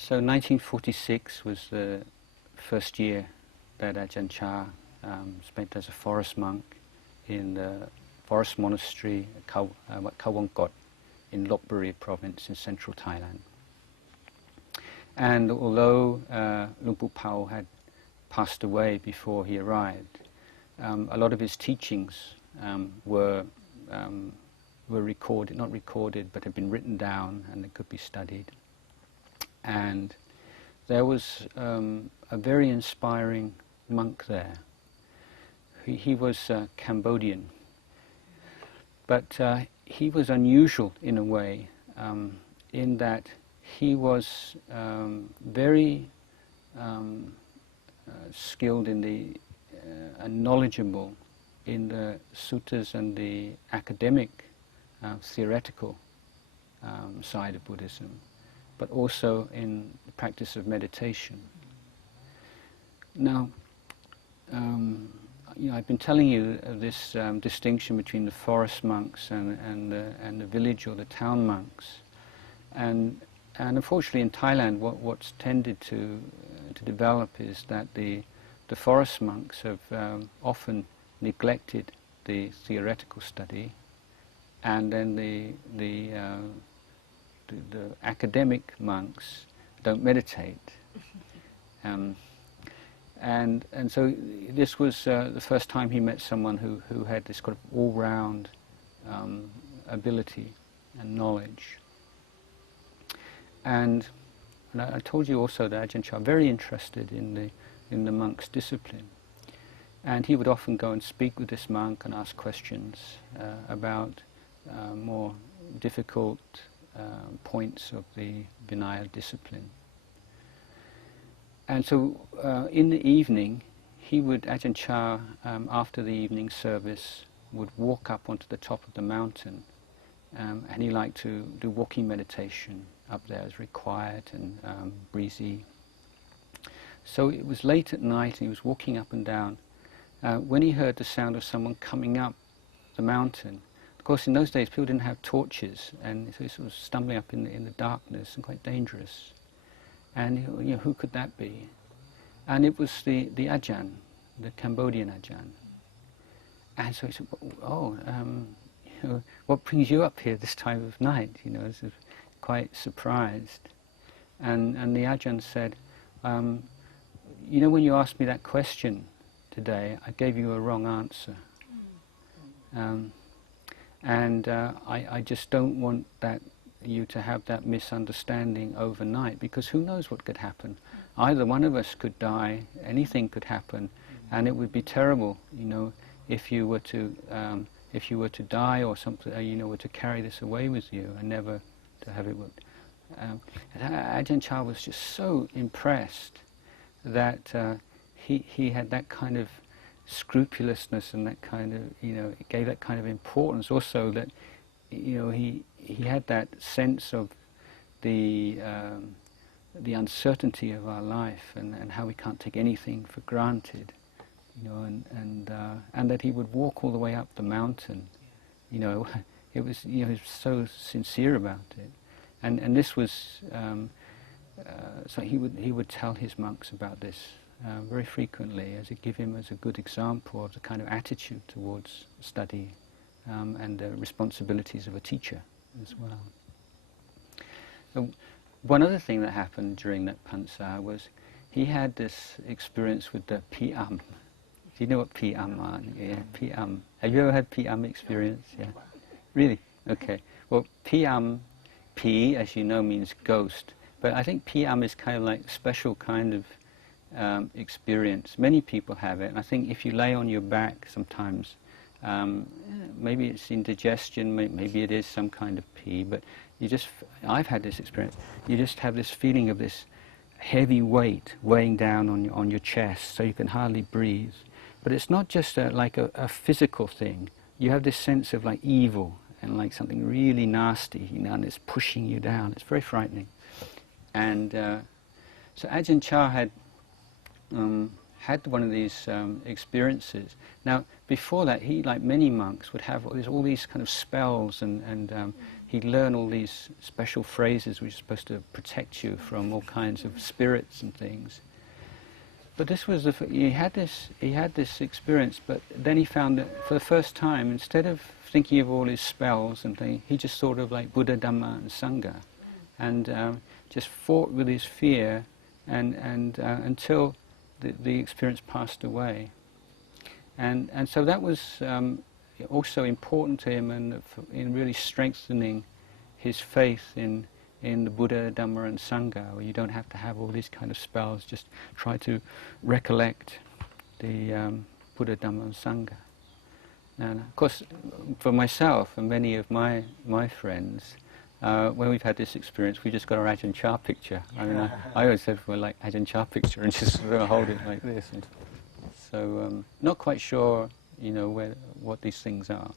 So 1946 was the first year that Ajahn Chah spent as a forest monk in the forest monastery at Kawangkot in Lopburi province in central Thailand. And although Luang Pu Pao had passed away before he arrived, a lot of his teachings were recorded, not recorded, but had been written down and they could be studied. And there was a very inspiring monk there. He was Cambodian, but he was unusual in a way, in that he was very skilled in the and knowledgeable in the suttas and the academic, theoretical side of Buddhism, but also in the practice of meditation. Now, I've been telling you of this distinction between the forest monks and the village or the town monks, and unfortunately in Thailand, what's tended to develop is that the forest monks have often neglected the theoretical study, and then the academic monks don't meditate. And so this was the first time he met someone who had this kind of all-round ability and knowledge. And I told you also that Ajahn Chah was very interested in the monk's discipline. And he would often go and speak with this monk and ask questions about more difficult points of the Vinaya discipline. And so in the evening, Ajahn Chah, after the evening service, would walk up onto the top of the mountain, and he liked to do walking meditation up there. It was very quiet and breezy. So it was late at night, and he was walking up and down, when he heard the sound of someone coming up the mountain. Of course, in those days, people didn't have torches, and so he was stumbling up in the darkness and quite dangerous. And who could that be? And it was the Ajahn, the Cambodian Ajahn. And so he said, what brings you up here this time of night? I was quite surprised. And the Ajahn said, when you asked me that question today, I gave you a wrong answer. I just don't want you to have that misunderstanding overnight, because who knows what could happen. Either one of us could die, anything could happen, and it would be terrible, if you were to die or something, were to carry this away with you and never to have it. Ajahn Chah was just so impressed that he had that kind of scrupulousness and that kind of, it gave that kind of importance. Also that, he had that sense of the uncertainty of our life and how we can't take anything for granted, and that he would walk all the way up the mountain. It was, he was so sincere about it, and this was so he would tell his monks about this very frequently, as it give him as a good example of the kind of attitude towards study and the responsibilities of a teacher as well. So one other thing that happened during that Pansa was he had this experience with the Pi'am. Do you know what Pi'am are? Yeah, Pi'am. Have you ever had Pi'am experience? Yeah. Really? Okay. Well, Pi'am, Pi, as you know, means ghost. But I think Pi'am is kind of like a special kind of experience. Many people have it. And I think if you lay on your back sometimes, maybe it's indigestion, maybe it is some kind of pee, but I've had this experience, you just have this feeling of this heavy weight weighing down on your chest, so you can hardly breathe. But it's not just like a physical thing. You have this sense of like evil and like something really nasty, and it's pushing you down. It's very frightening. And so Ajahn Chah had one of these experiences. Now, before that, he, like many monks, would have all these kind of spells and he'd learn all these special phrases which are supposed to protect you from all kinds of spirits and things. But this was he had this experience, but then he found that for the first time, instead of thinking of all his spells and things, he just thought of like Buddha, Dhamma and Sangha, and just fought with his fear and until the experience passed away. And so that was also important to him, and in really strengthening his faith in the Buddha, Dhamma and Sangha, where you don't have to have all these kind of spells, just try to recollect the Buddha, Dhamma and Sangha. And of course, for myself and many of my friends, when we've had this experience, we just got our Ajahn Chah picture. I mean, I always said for like Ajahn Chah picture and just sort of hold it like this. And so, not quite sure, what these things are.